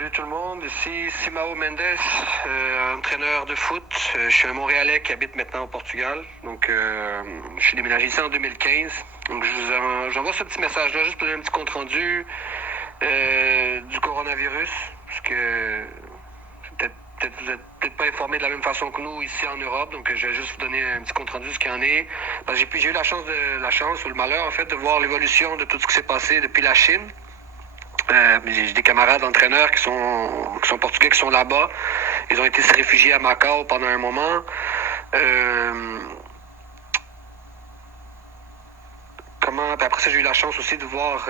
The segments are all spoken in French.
Salut tout le monde, ici Simao Mendes, entraîneur de foot. Je suis un Montréalais qui habite maintenant au Portugal. Donc, je suis déménagé ici en 2015. Donc, j'envoie ce petit message-là juste pour donner un petit compte-rendu du coronavirus. Parce que vous n'êtes peut-être pas informé de la même façon que nous ici en Europe. Donc, je vais juste vous donner un petit compte-rendu de ce qu'il y en est. Parce que j'ai eu la chance ou le malheur, en fait, de voir l'évolution de tout ce qui s'est passé depuis la Chine. J'ai des camarades entraîneurs qui sont portugais, qui sont là-bas. Ils ont été se réfugier à Macao pendant un moment. Puis après ça, j'ai eu la chance aussi de voir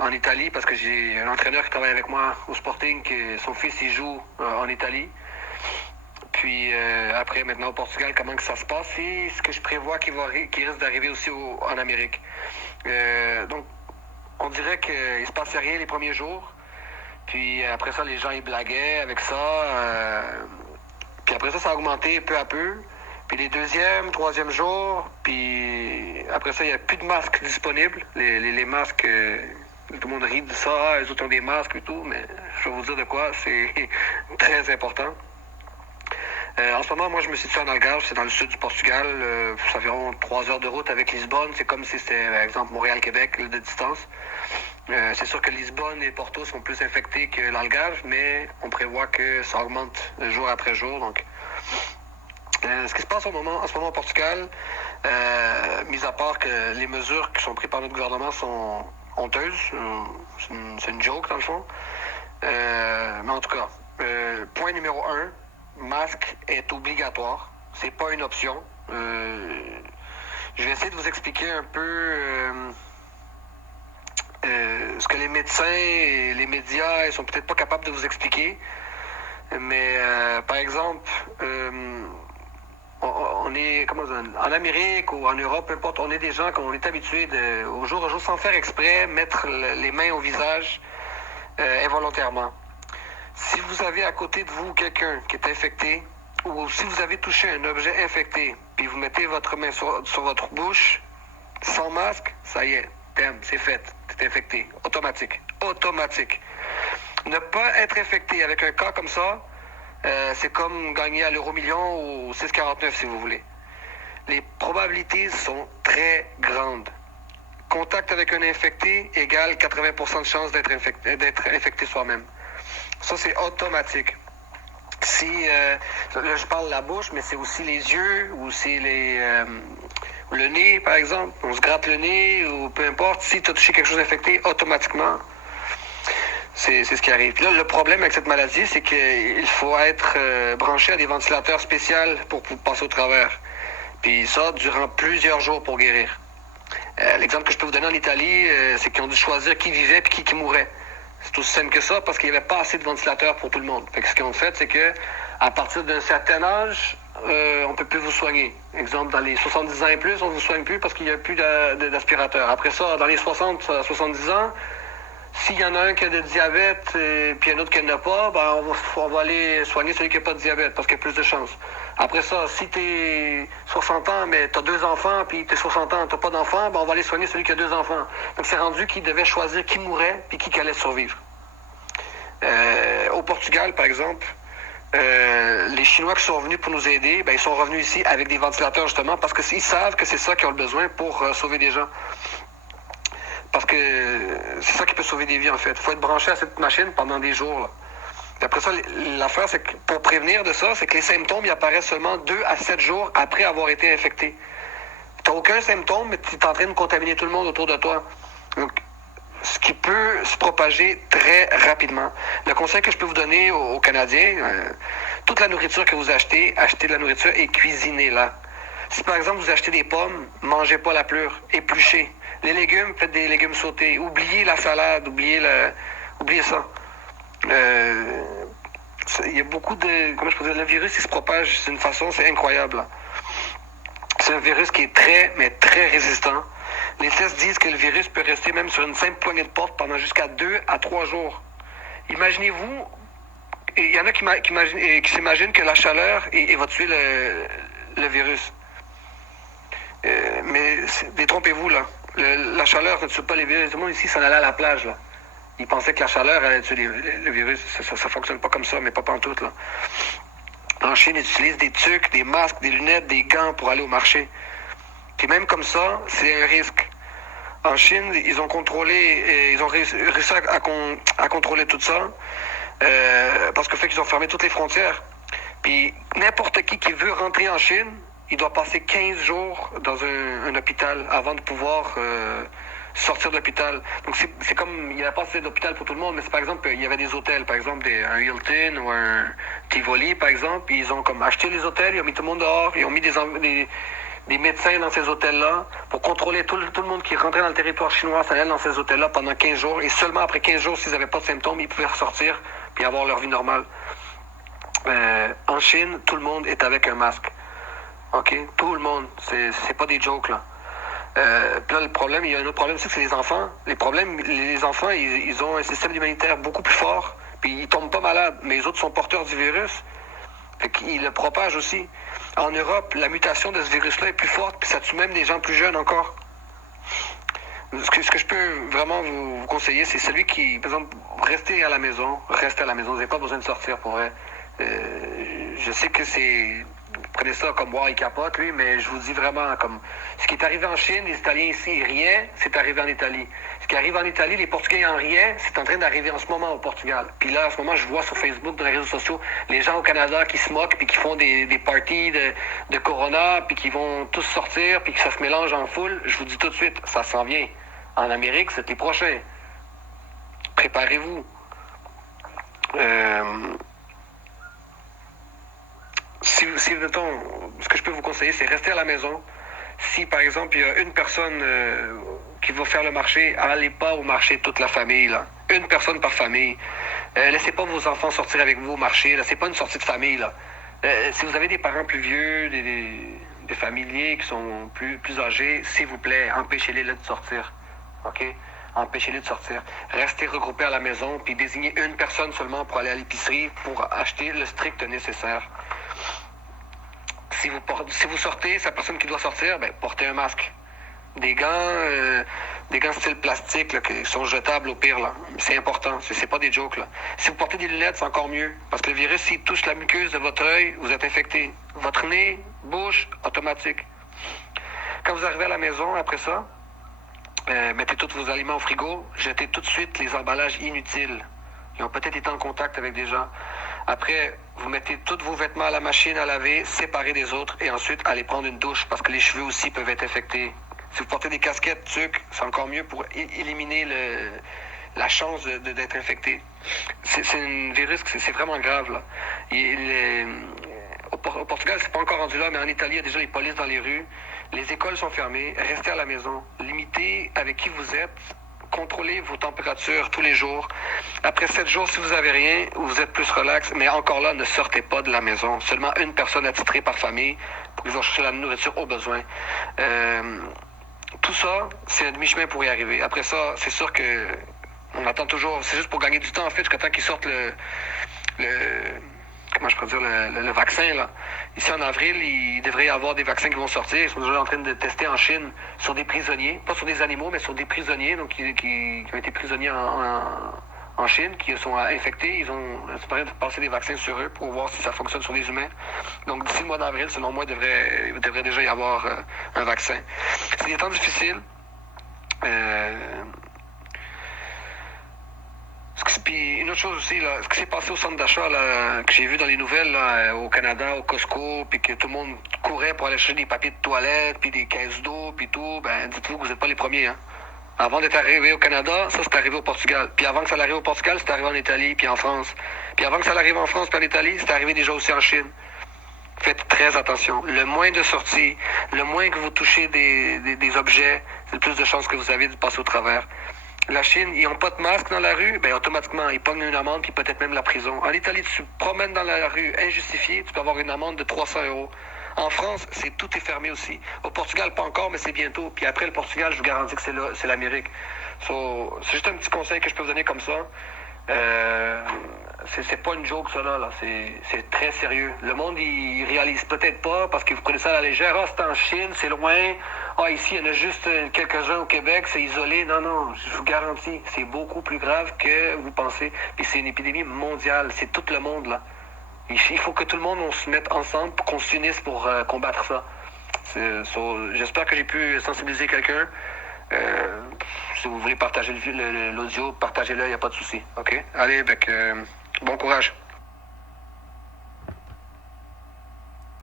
en Italie, parce que j'ai un entraîneur qui travaille avec moi au Sporting, son fils il joue en Italie. Puis après, maintenant au Portugal, comment que ça se passe et ce que je prévois qui risque d'arriver aussi en Amérique. Donc, on dirait qu'il se passait rien les premiers jours. Puis après ça, les gens ils blaguaient avec ça. Puis après ça a augmenté peu à peu. Puis les deuxième, troisième jours, puis après ça, il n'y a plus de masques disponibles. Les masques, tout le monde rit de ça, les autres ont des masques et tout, mais je vais vous dire de quoi, c'est très important. En ce moment, moi, je me situe en Algarve, c'est dans le sud du Portugal. C'est environ 3 heures de route avec Lisbonne. C'est comme si c'était, par exemple, Montréal-Québec de distance. C'est sûr que Lisbonne et Porto sont plus infectés que l'Algarve, mais on prévoit que ça augmente jour après jour. Donc, ce qui se passe en ce moment au Portugal, mis à part que les mesures qui sont prises par notre gouvernement sont honteuses, c'est une joke dans le fond. Mais en tout cas, point numéro 1, masque est obligatoire. C'est pas une option. Je vais essayer de vous expliquer un peu ce que les médecins et les médias ils sont peut-être pas capables de vous expliquer. Mais par exemple, on est en Amérique ou en Europe, peu importe, on est des gens qu'on est habitués au jour le jour, sans faire exprès, mettre les mains au visage involontairement. Si vous avez à côté de vous quelqu'un qui est infecté, ou si vous avez touché un objet infecté, puis vous mettez votre main sur votre bouche, sans masque, ça y est, c'est fait, c'est infecté, automatique. Ne pas être infecté avec un cas comme ça, c'est comme gagner à l'euro-million ou 6,49 si vous voulez. Les probabilités sont très grandes. Contact avec un infecté égale 80% de chance d'être infecté soi-même. Ça, c'est automatique. Si, là, je parle de la bouche, mais c'est aussi les yeux ou c'est le nez, par exemple. On se gratte le nez ou peu importe. Si tu as touché quelque chose d'infecté, automatiquement, c'est ce qui arrive. Puis là, le problème avec cette maladie, c'est qu'il faut être branché à des ventilateurs spéciaux pour passer au travers. Puis ça, durant plusieurs jours pour guérir. L'exemple que je peux vous donner en Italie, c'est qu'ils ont dû choisir qui vivait et qui mourait. C'est aussi simple que ça parce qu'il n'y avait pas assez de ventilateurs pour tout le monde. Fait que ce qu'ils ont fait, c'est que à partir d'un certain âge, on ne peut plus vous soigner. Exemple, dans les 70 ans et plus, on ne vous soigne plus parce qu'il n'y a plus d'aspirateur. Après ça, dans les 60 à 70 ans, s'il y en a un qui a de diabète et puis un autre qui n'en a pas, ben on va aller soigner celui qui n'a pas de diabète parce qu'il y a plus de chances. Après ça, si tu es 60 ans, mais tu as 2 enfants, puis tu es 60 ans, tu n'as pas d'enfants, ben on va aller soigner celui qui a 2 enfants. Donc c'est rendu qu'il devait choisir qui mourrait puis qui allait survivre. Au Portugal, par exemple, les Chinois qui sont venus pour nous aider, ben ils sont revenus ici avec des ventilateurs justement parce qu'ils savent que c'est ça qu'ils ont besoin pour sauver des gens. Parce que c'est ça qui peut sauver des vies, en fait. Il faut être branché à cette machine pendant des jours. Là. Et après ça, l'affaire, c'est que pour prévenir de ça, c'est que les symptômes ils apparaissent seulement 2 à 7 jours après avoir été infecté. Tu n'as aucun symptôme, mais tu es en train de contaminer tout le monde autour de toi. Donc, ce qui peut se propager très rapidement. Le conseil que je peux vous donner aux Canadiens, toute la nourriture que vous achetez de la nourriture et cuisinez-la. Si par exemple vous achetez des pommes, mangez pas la pleure, épluchez. Les légumes, faites des légumes sautés. Oubliez la salade, oubliez ça. Il y a beaucoup de... Comment je peux dire? Le virus, il se propage d'une façon, c'est incroyable. Là. C'est un virus qui est très, mais très résistant. Les tests disent que le virus peut rester même sur une simple poignée de porte pendant jusqu'à 2 à 3 jours. Imaginez-vous... Il y en a qui s'imaginent que la chaleur va tuer le virus. Mais détrompez-vous, là. La chaleur ne tue pas les virus. Tout le monde ici s'en allait à la plage, là. Ils pensaient que la chaleur allait tuer le virus. Ça fonctionne pas comme ça, mais pas pantoute, là. En Chine, ils utilisent des tucs, des masques, des lunettes, des gants pour aller au marché. Puis même comme ça, c'est un risque. En Chine, ils ont contrôlé, ils ont réussi à contrôler tout ça, parce que fait qu'ils ont fermé toutes les frontières. Puis n'importe qui veut rentrer en Chine, il doit passer 15 jours dans un hôpital avant de pouvoir sortir de l'hôpital. Donc c'est comme, il n'y a pas assez d'hôpital pour tout le monde, mais c'est par exemple, il y avait des hôtels, par exemple un Hilton ou un Tivoli, par exemple, puis ils ont comme acheté les hôtels, ils ont mis tout le monde dehors, ils ont mis des médecins dans ces hôtels-là pour contrôler tout le monde qui rentrait dans le territoire chinois, ça allait dans ces hôtels-là pendant 15 jours. Et seulement après 15 jours, s'ils n'avaient pas de symptômes, ils pouvaient ressortir puis avoir leur vie normale. En Chine, tout le monde est avec un masque. OK? Tout le monde. C'est pas des jokes, là. Puis là, le problème, il y a un autre problème aussi, c'est les enfants. Les enfants, ils ont un système immunitaire beaucoup plus fort, puis ils tombent pas malades, mais les autres sont porteurs du virus. Fait qu'ils le propagent aussi. En Europe, la mutation de ce virus-là est plus forte, puis ça tue même des gens plus jeunes encore. Ce que je peux vraiment vous conseiller, c'est celui qui, par exemple, restez à la maison. Vous n'avez pas besoin de sortir pour vrai. Je sais que c'est... Vous prenez ça comme wow, il capote, lui, mais je vous dis vraiment comme... Ce qui est arrivé en Chine, les Italiens ici, ils riaient, c'est arrivé en Italie. Ce qui arrive en Italie, les Portugais en riaient, c'est en train d'arriver en ce moment au Portugal. Puis là, en ce moment, je vois sur Facebook, dans les réseaux sociaux, les gens au Canada qui se moquent, puis qui font des parties de Corona, puis qui vont tous sortir, puis que ça se mélange en foule. Je vous dis tout de suite, ça s'en vient. En Amérique, c'est les prochains. Préparez-vous. Si mettons, ce que je peux vous conseiller, c'est rester à la maison. Si, par exemple, il y a une personne qui va faire le marché, allez pas au marché toute la famille, là. Une personne par famille. Laissez pas vos enfants sortir avec vous au marché, là. C'est pas une sortie de famille, là. Si vous avez des parents plus vieux, des familiers qui sont plus âgés, s'il vous plaît, empêchez-les de sortir. OK? Empêchez-les de sortir. Restez regroupés à la maison, puis désignez une personne seulement pour aller à l'épicerie pour acheter le strict nécessaire. Si vous sortez, c'est la personne qui doit sortir, ben, portez un masque. Des gants style plastique là, qui sont jetables au pire. Là. C'est important, c'est pas des jokes. Là. Si vous portez des lunettes, c'est encore mieux. Parce que le virus, s'il touche la muqueuse de votre œil, vous êtes infecté. Votre nez, bouche, automatique. Quand vous arrivez à la maison, après ça, mettez tous vos aliments au frigo, jetez tout de suite les emballages inutiles. Ils ont peut-être été en contact avec des gens. Après, vous mettez tous vos vêtements à la machine à laver, séparés des autres, et ensuite, allez prendre une douche, parce que les cheveux aussi peuvent être infectés. Si vous portez des casquettes, tucs, c'est encore mieux pour éliminer la chance d'être infecté. C'est un virus, c'est vraiment grave, là. Au Portugal, c'est pas encore rendu là, mais en Italie, il y a déjà les polices dans les rues. Les écoles sont fermées. Restez à la maison. Limitez avec qui vous êtes. Contrôlez vos températures tous les jours. Après 7 jours, si vous n'avez rien, vous êtes plus relax. Mais encore là, ne sortez pas de la maison. Seulement une personne attitrée par famille pour qu'ils vont chercher la nourriture au besoin. Tout ça, c'est un demi-chemin pour y arriver. Après ça, c'est sûr que on attend toujours. C'est juste pour gagner du temps, en fait, jusqu'à temps qu'ils sortent comment je peux dire, le vaccin, là. Ici, en avril, il devrait y avoir des vaccins qui vont sortir. Ils sont déjà en train de tester en Chine sur des prisonniers. Pas sur des animaux, mais sur des prisonniers, donc qui ont été prisonniers en Chine, qui sont infectés. Ils sont en train de passer des vaccins sur eux pour voir si ça fonctionne sur les humains. Donc, d'ici le mois d'avril, selon moi, il devrait déjà y avoir un vaccin. C'est des temps difficiles. Puis une autre chose aussi, là, ce qui s'est passé au centre d'achat, là, que j'ai vu dans les nouvelles là, au Canada, au Costco, puis que tout le monde courait pour aller chercher des papiers de toilette, puis des caisses d'eau, puis tout, ben dites-vous que vous n'êtes pas les premiers. Hein. Avant d'être arrivé au Canada, ça c'est arrivé au Portugal. Puis avant que ça arrive au Portugal, c'est arrivé en Italie, puis en France. Puis avant que ça arrive en France, puis en Italie, c'est arrivé déjà aussi en Chine. Faites très attention. Le moins de sorties, le moins que vous touchez des objets, c'est le plus de chances que vous avez de passer au travers. La Chine, ils n'ont pas de masque dans la rue, ben automatiquement, ils pognent une amende, puis peut-être même la prison. En Italie, tu te promènes dans la rue injustifié, tu peux avoir une amende de 300 €. En France, tout est fermé aussi. Au Portugal, pas encore, mais c'est bientôt. Puis après le Portugal, je vous garantis que c'est l'Amérique. C'est juste un petit conseil que je peux vous donner comme ça. C'est pas une joke, ça, là. C'est très sérieux. Le monde, il réalise peut-être pas parce que vous prenez ça à la légère. Ah, c'est en Chine, c'est loin. Ah, ici, il y en a juste quelques-uns au Québec, c'est isolé. Non, non, je vous garantis, c'est beaucoup plus grave que vous pensez. Puis c'est une épidémie mondiale. C'est tout le monde, là. Il faut que tout le monde, on se mette ensemble, qu'on s'unisse pour combattre ça. J'espère que j'ai pu sensibiliser quelqu'un. Si vous voulez partager l'audio, partagez-le, il n'y a pas de souci. OK? Allez, bon courage.